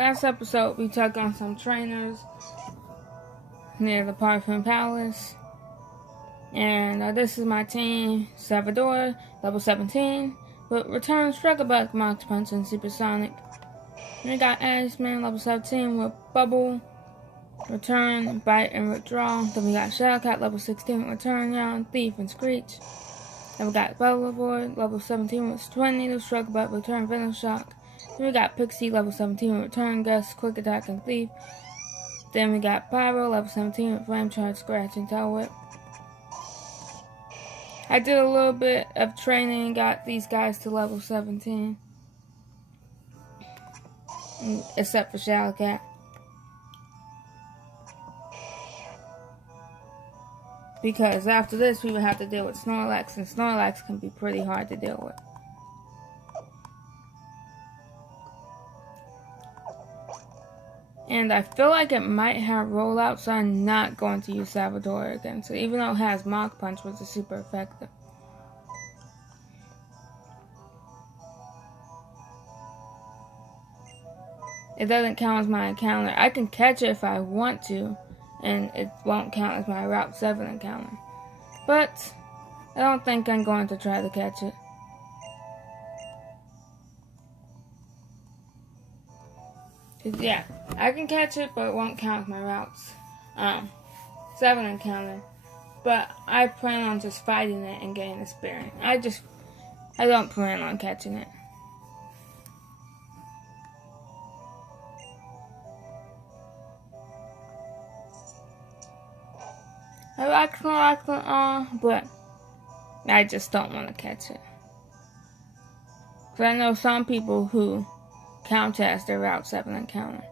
last episode we took on some trainers near the Parfum Palace. And this is my team: Salvador, level 17, with Return, Struggle Bug, Mox Punch, and Supersonic. And we got Ashman, level 17, with Bubble, Return, Bite, and Withdraw. Then we got Shellcat, level 16, with Return, Yawn, Thief, and Screech. Then we got Bellavoid, level 17, with 20, with Struggle Bug, Return, Venom Shock. Then we got Pixie, level 17, with Return, Gust, Quick Attack, and Thief. Then we got Pyro, level 17, with Flame Charge, Scratch, and Tail Whip. I did a little bit of training and got these guys to level 17. Except for Shellcat. Because after this we would have to deal with Snorlax, and Snorlax can be pretty hard to deal with. And I feel like it might have rollout, so I'm not going to use Salvador again. So even though it has Mach Punch, which is super effective. It doesn't count as my encounter. I can catch it if I want to, and it won't count as my Route 7 encounter. But I don't think I'm going to try to catch it. Yeah, I can catch it, but it won't count as my Routes 7 encounter. But I plan on just fighting it and getting experience. I don't plan on catching it. I like Snorlax, but I just don't want to catch it. Because I know some people who count it as their Route 7 encounter.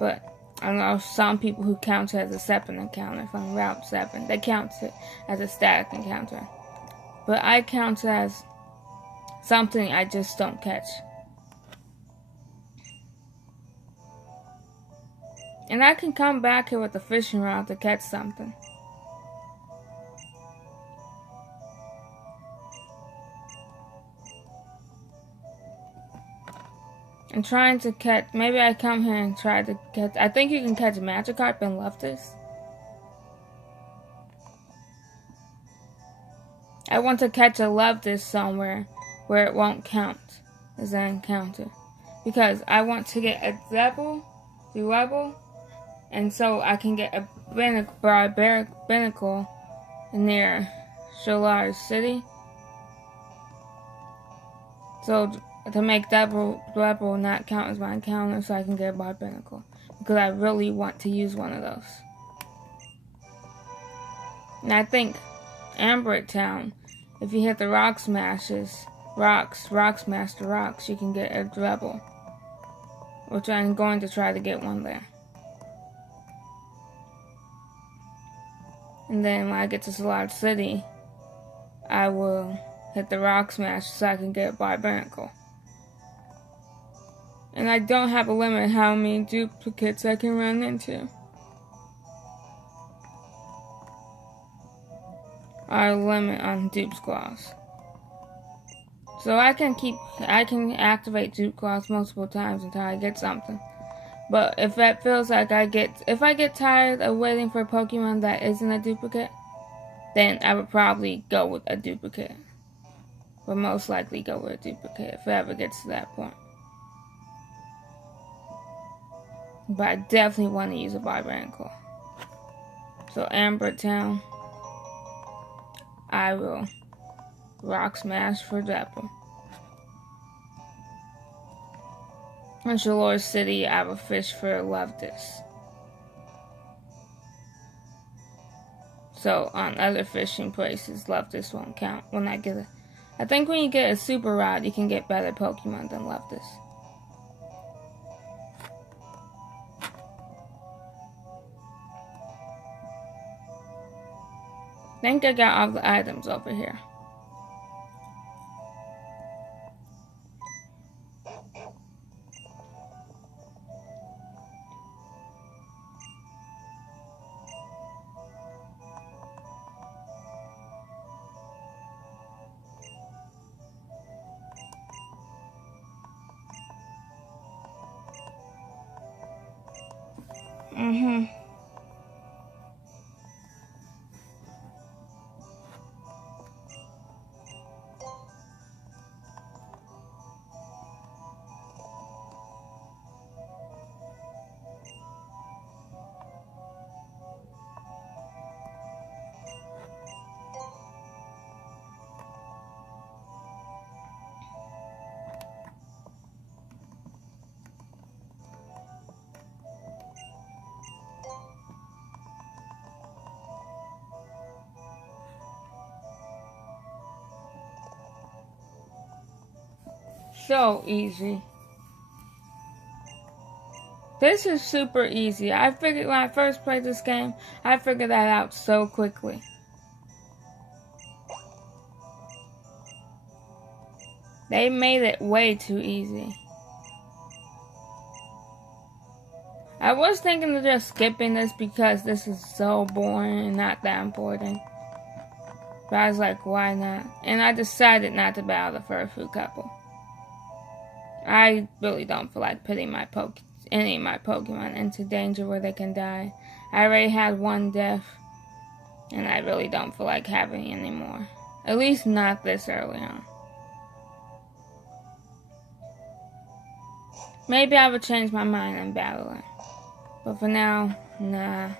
But I know some people who count it as a 7 encounter from Route 7. They count it as a static encounter. But I count it as something I just don't catch. And I can come back here with a fishing rod to catch something. I'm trying to catch, maybe I come here and try to catch, I think you can catch Magikarp and Leftis. I want to catch a Leftis somewhere where it won't count as an encounter. Because I want to get a Rebel, and so I can get a Barbaric Binnacle near Sholars City. So to make Rebel not count as my encounter, so I can get a Barbarical. Because I really want to use one of those. And I think Ambrit Town, if you hit the Rock Smash the rocks, you can get a Rebel. Which I'm going to try to get one there. And then when I get to Solar City, I will hit the Rock Smash so I can get a Barbarical. And I don't have a limit how many duplicates I can run into. Our limit on dupe squaws. So I can activate dupe claws multiple times until I get something. But if that feels like if I get tired of waiting for a Pokemon that isn't a duplicate, then I would probably go with a duplicate. Would most likely go with a duplicate if it ever gets to that point. But I definitely want to use a Barbarical. So Ambrit Town, I will Rock Smash for Rebel. In Sholars City, I will fish for Leftis. So on other fishing places, Leftis won't count when I get I think when you get a Super Rod, you can get better Pokemon than Leftis. I think I got all the items over here. Mm-hmm. So easy. This is super easy. I figured when I first played this game, I figured that out so quickly. They made it way too easy. I was thinking of just skipping this because this is so boring and not that important. But I was like, why not? And I decided not to battle the furfu couple. I really don't feel like putting any of my Pokemon into danger where they can die. I already had one death, and I really don't feel like having any more. At least not this early on. Maybe I would change my mind and battle it. But for now, nah.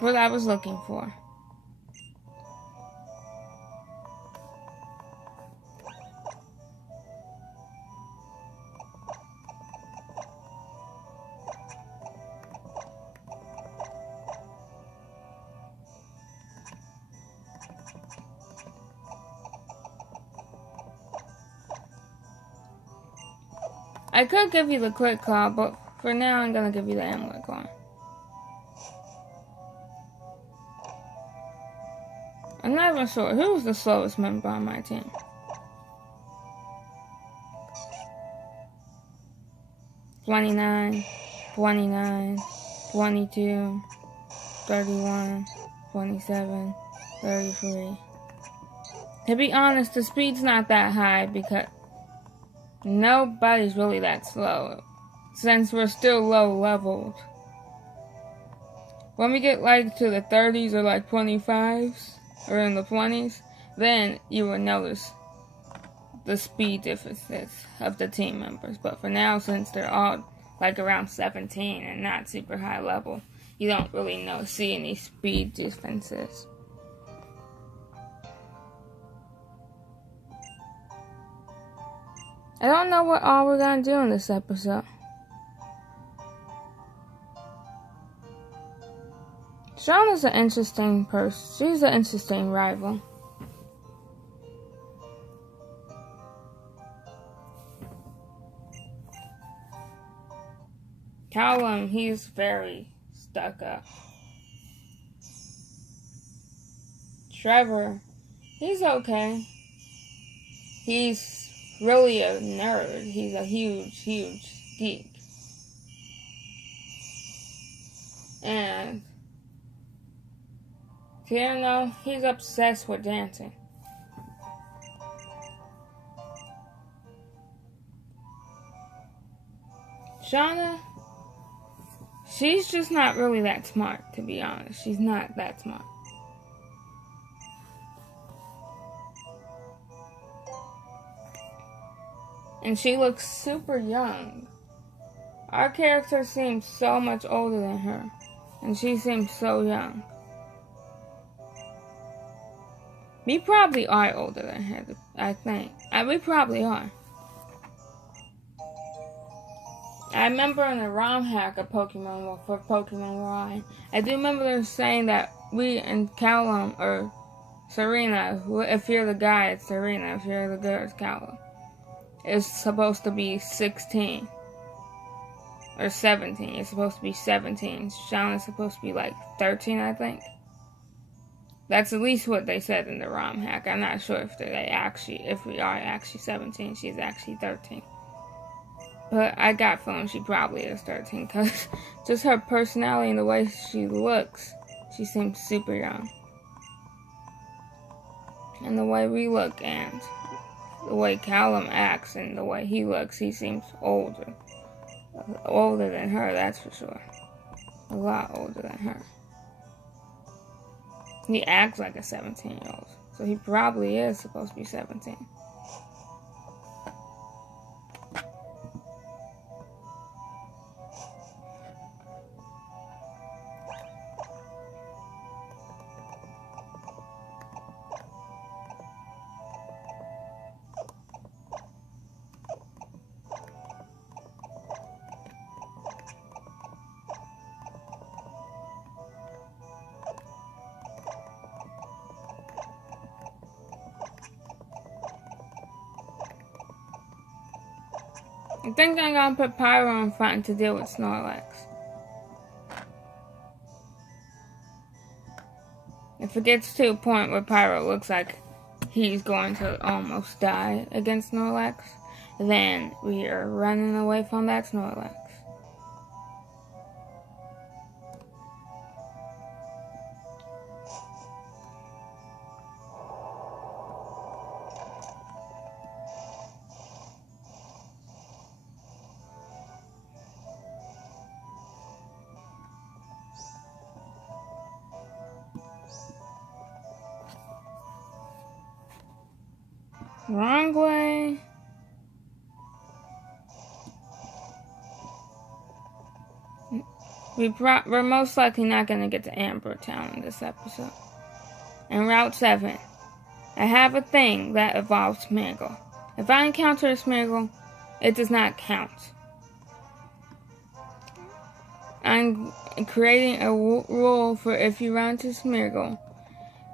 What I was looking for. I could give you the quick call, but for now I'm gonna give you the amulet call. I'm not even sure who was the slowest member on my team. $29, $29, $22, $31, $27, $33. To be honest, the speed's not that high because nobody's really that slow since we're still low leveled. When we get like to the 30s or like 25s or in the 20s, then you will notice the speed differences of the team members. But for now, since they're all like around 17 and not super high level, you don't really see any speed differences. I don't know what all we're gonna do in this episode. Shauna's an interesting person. She's an interesting rival. Callum, he's very stuck up. Trevor, he's okay. He's really a nerd. He's a huge geek. And Tierno, he's obsessed with dancing. Shauna, she's just not really that smart, to be honest. She's not that smart. And she looks super young. Our character seems so much older than her. And she seems so young. We probably are older than her, I think. We probably are. I remember in the ROM hack of Pokemon for Pokemon Y, I do remember them saying that we and Callum, or Serena, if you're the guy, it's Serena. If you're the girl, it's Callum. is supposed to be 16. Or 17. It's supposed to be 17. Sean is supposed to be like 13, I think. That's at least what they said in the ROM hack. I'm not sure if we are actually 17. She's actually 13. But I got feeling she probably is 13 because just her personality and the way she looks, she seems super young. And the way we look and the way Callum acts and the way he looks, he seems older. Older than her, that's for sure. A lot older than her. He acts like a 17-year-old. So he probably is supposed to be 17. I think I'm gonna put Pyro in front to deal with Snorlax. If it gets to a point where Pyro looks like he's going to almost die against Snorlax, then we are running away from that Snorlax. Wrong way. We're most likely not going to get to Amber Town in this episode. And Route 7. I have a thing that involves Smeargle. If I encounter a Smeargle, it does not count. I'm creating a rule for if you run into Smeargle,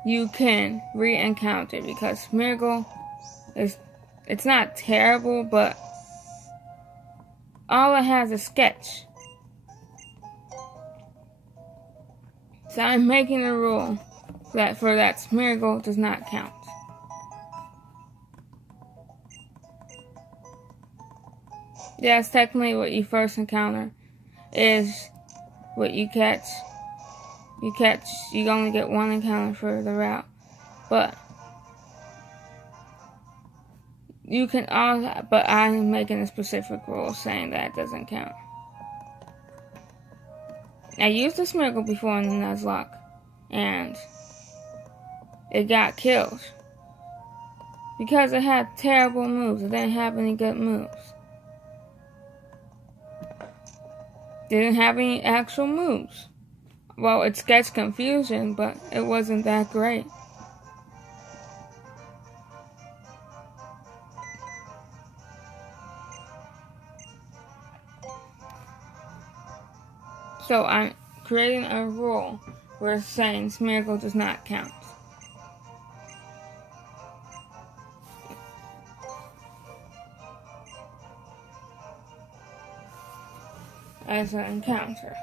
you can re-encounter because Smeargle it's not terrible, but all it has is sketch. So I'm making a rule that for that Smeargle does not count. Yes, technically what you first encounter is what you catch. You only get one encounter for the route. But you can also, but I'm making a specific rule saying that doesn't count. I used the Smeargle before in the Nuzlocke, and it got killed. Because it had terrible moves. It didn't have any good moves. Didn't have any actual moves. Well, it sketched confusion, but it wasn't that great. So I'm creating a rule where saying Smeargle does not count. As an encounter.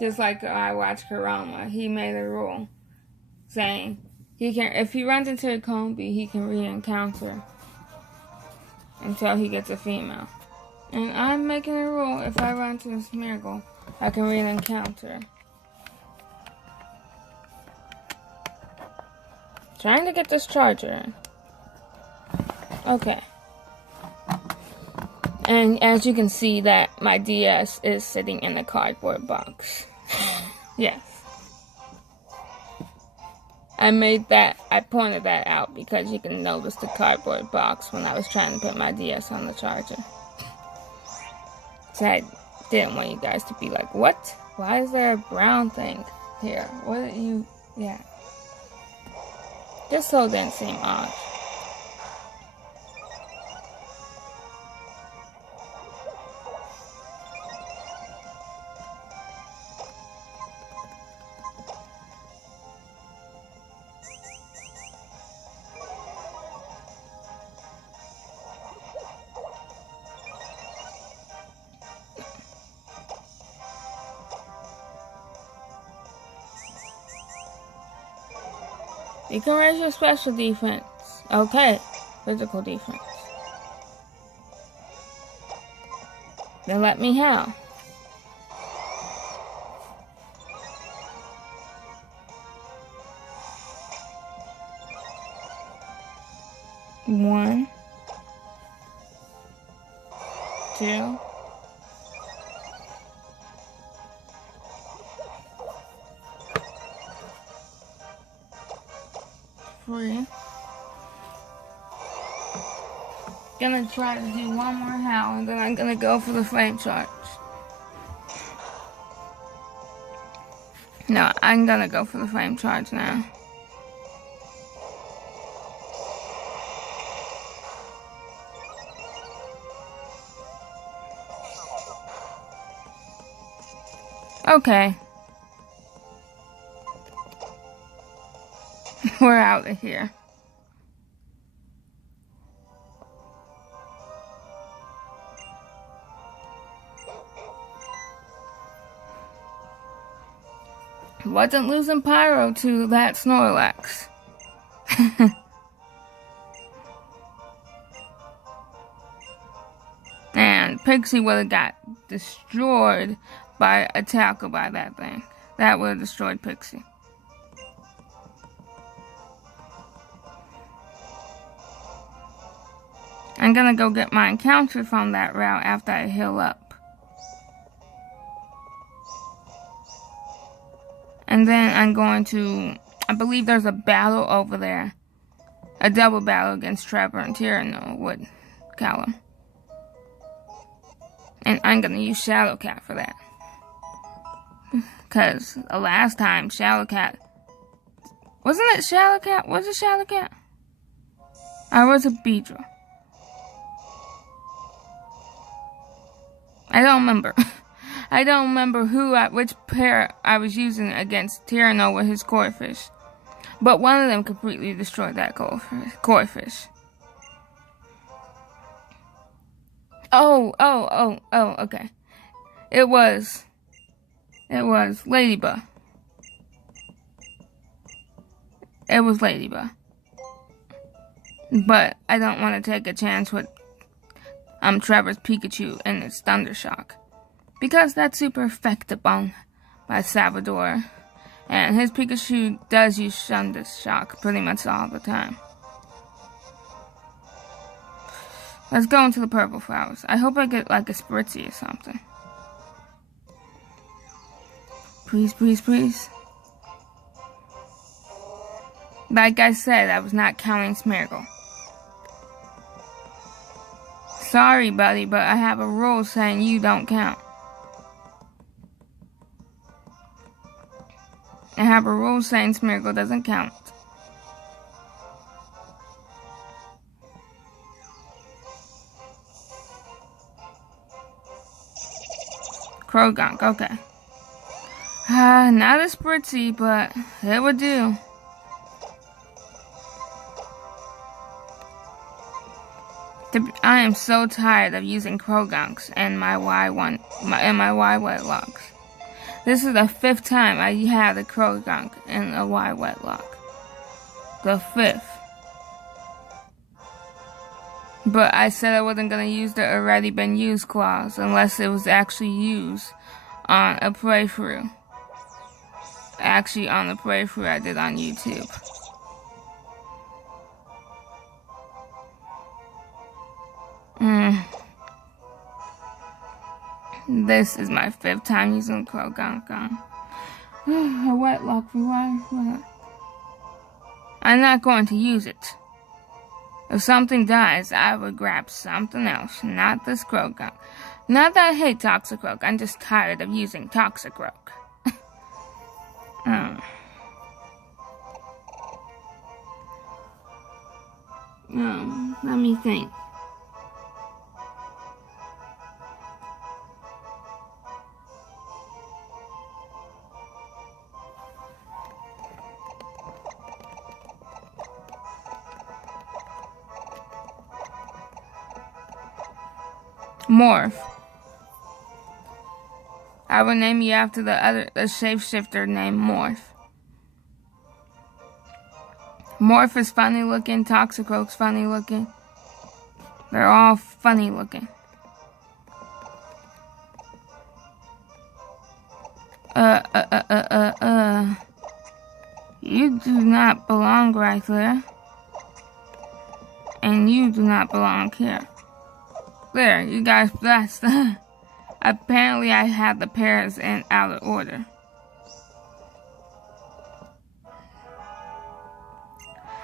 Just like I watched Karama, he made a rule saying he can, if he runs into a Combi, he can re-encounter until he gets a female. And I'm making a rule, if I run into a Smeargle, I can re-encounter. Trying to get this charger in. Okay. And as you can see that my DS is sitting in a cardboard box. Yes. I pointed that out because you can notice the cardboard box when I was trying to put my DS on the charger. So I didn't want you guys to be like, what? Why is there a brown thing here? What are you, yeah. Just so it didn't seem odd. You can raise your special defense. Okay. Physical defense. Then let me how. One, two, three. Gonna try to do one more howl, and then I'm gonna go for the flame charge. No, I'm gonna go for the flame charge now. Okay. We're out of here. Wasn't losing Pyro to that Snorlax. And Pixie would have got destroyed by a tackle by that thing. That would have destroyed Pixie. I'm gonna go get my encounter from that route after I heal up. And then I'm going to, I believe there's a battle over there. A double battle against Trevor and Tyranno with Callum. And I'm going to use Shadowcat for that. Because the last time Shadowcat, wasn't it Shadowcat? Was it Shadowcat? Or was it Beedrill? I don't remember. I don't remember which pair I was using against Tyranno with his koi fish. But one of them completely destroyed that koi fish. Oh, okay. It was Ladybug. It was Ladybug. But I don't want to take a chance with Trevor's Pikachu and its Thunder Shock. Because that's super effective by Salvador. And his Pikachu does use Thunder Shock pretty much all the time. Let's go into the purple flowers. I hope I get like a Spritzy or something. Please, please, please. Like I said, I was not counting Smeargle. Sorry, buddy, but I have a rule saying you don't count. I have a rule saying Smeargle doesn't count. Krogunk, okay. Not a Spritzy, but it would do. I am so tired of using Krogunks and my Y wedlocks. This is the 5th time I had a Krogunk and a Y wedlock. The 5th. But I said I wasn't going to use the already been used clause unless it was actually used on a playthrough. Actually on the playthrough I did on YouTube. This is my 5th time using Krogunk on. A wedlock rewind. I'm not going to use it. If something dies, I would grab something else, not this Krogunk. Not that I hate Toxicroak, I'm just tired of using Toxicroak. Let me think. Morph. I will name you after the shapeshifter named Morph. Morph is funny looking. Toxicroak's funny looking. They're all funny looking. You do not belong right there. And you do not belong here. There, you guys, that's the... Apparently I have the pairs in out of order.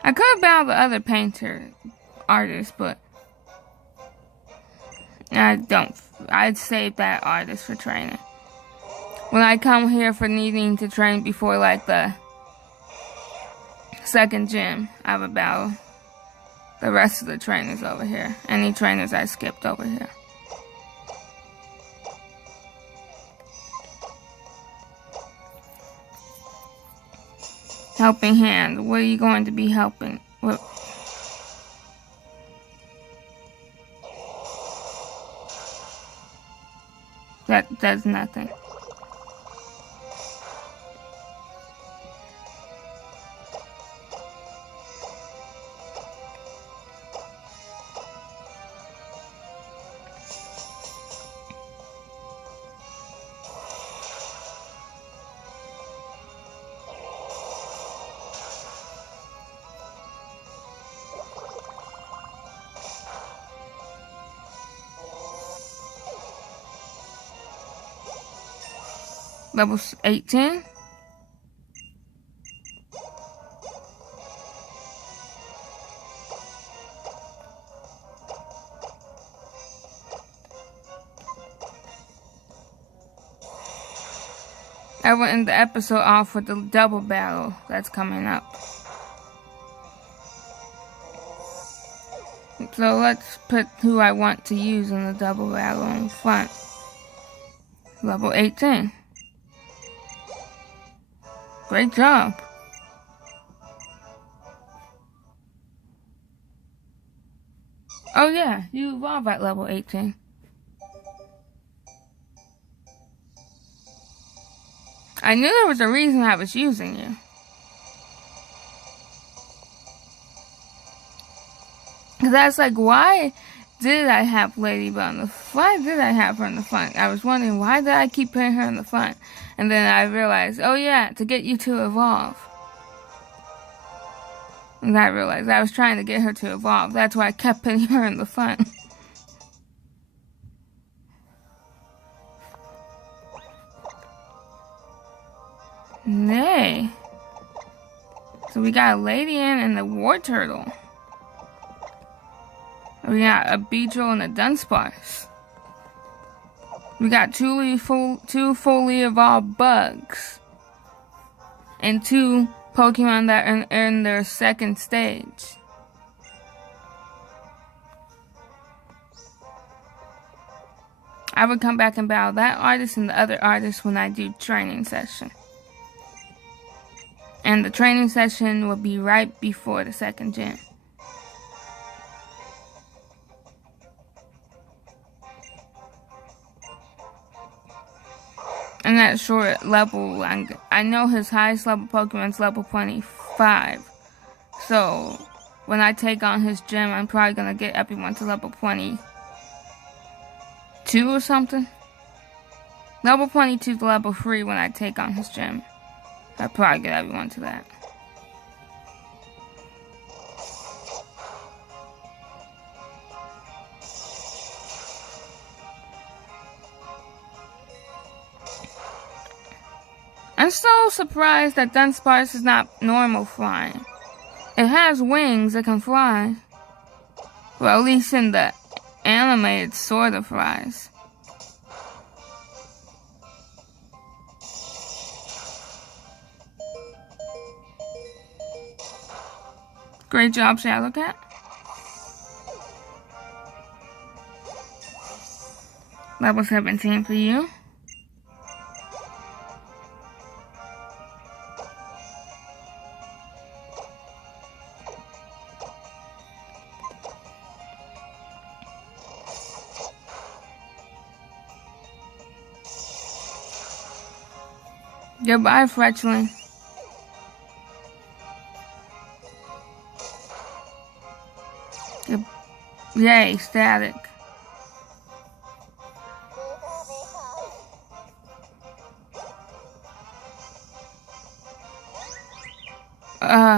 I could have battled the other painter artist, but I don't. I'd save that artist for training. When I come here for needing to train before like the second gym, I would battle the rest of the trainers over here. Any trainers I skipped over here. Helping hand. What are you going to be helping? What? That does nothing. Level 18. I went in the episode off with the double battle that's coming up. So let's put who I want to use in the double battle in front. Level 18. Great job. Oh yeah, you evolve at level 18. I knew there was a reason I was using you. Because I was like, why did I have Ladybug in the front? Why did I have her in the front? I was wondering, why did I keep putting her in the front? And then I realized, oh yeah, to get you to evolve. And I realized I was trying to get her to evolve. That's why I kept putting her in the front. Nay. So we got a Ladian and a War Turtle. We got a Beedrill and a Dunsparce. We got two fully evolved bugs. And 2 Pokemon that are in their second stage. I would come back and battle that artist and the other artist when I do training session. And the training session will be right before the second gym. And that short level, I know his highest level Pokemon's level 25. So, when I take on his gym, I'm probably going to get everyone to level 22 or something. Level 22 to level 3 when I take on his gym. I'll probably get everyone to that. I'm so surprised that Dunsparce is not normal flying. It has wings, it can fly. Well, at least in the anime, it sort of flies. Great job, Shadowcat. Level 17 for you. Goodbye, Fletchling. Yay, static.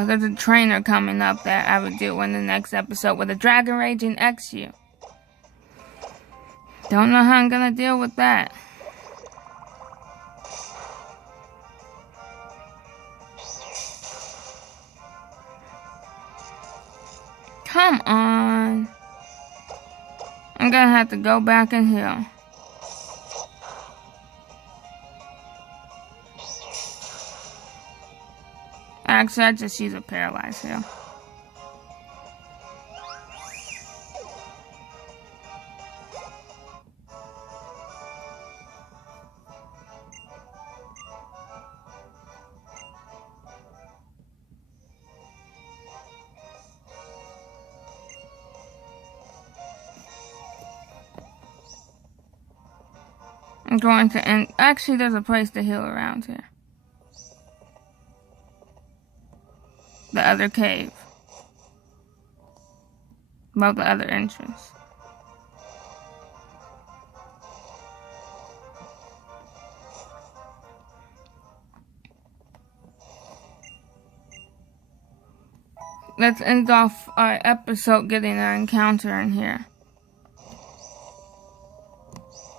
There's a trainer coming up that I would do in the next episode with a Dragon Raging XU. Don't know how I'm gonna deal with that. Come on. I'm gonna have to go back and heal. Actually, I just use a paralyze heal. I'm going to end. Actually, there's a place to heal around here. The other cave. Well, the other entrance. Let's end off our episode getting our encounter in here.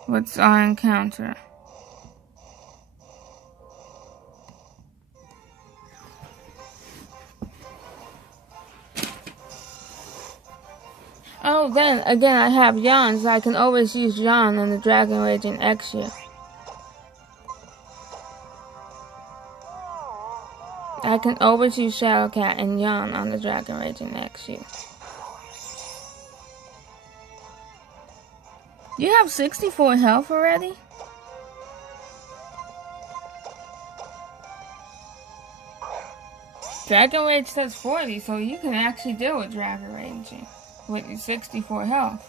What's our encounter? Oh, then again, I have Yawn, so I can always use Yawn in the Dragon Raging XU. I can always use Shadowcat and Yawn on the Dragon Raging XU. You have 64 health already? Dragon Rage says 40, so you can actually deal with Dragon Raging with your 64 health.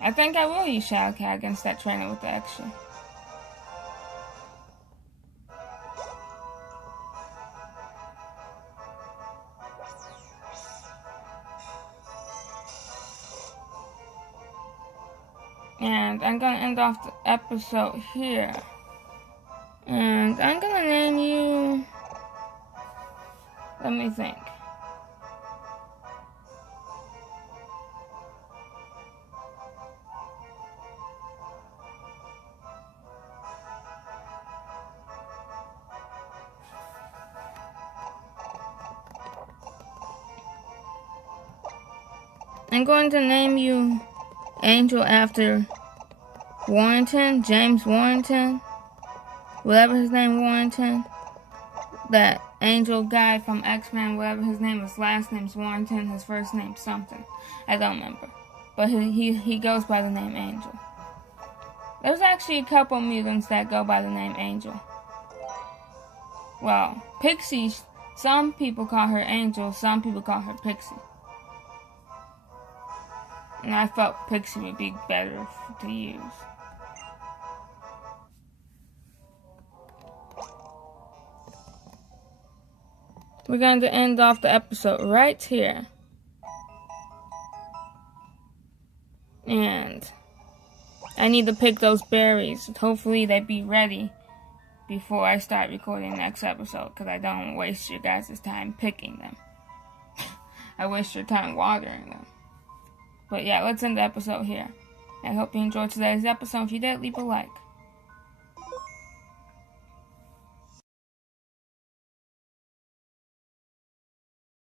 I think I will use Shadowcat against that trainer with the extra. And I'm gonna end off the episode here. And I'm gonna name you... Let me think. I'm going to name you Angel after Warrington, James Warrington, whatever his name, Warrington. That angel guy from X-Men, whatever his name, his last name's Warrington, his first name's something. I don't remember. But he goes by the name Angel. There's actually a couple mutants that go by the name Angel. Well, Pixie, some people call her Angel, some people call her Pixie. And I felt Pixie would be better to use. We're going to end off the episode right here. And I need to pick those berries. Hopefully they be ready before I start recording the next episode, because I don't waste your guys' time picking them. I waste your time watering them. But yeah, let's end the episode here. I hope you enjoyed today's episode. If you did, leave a like.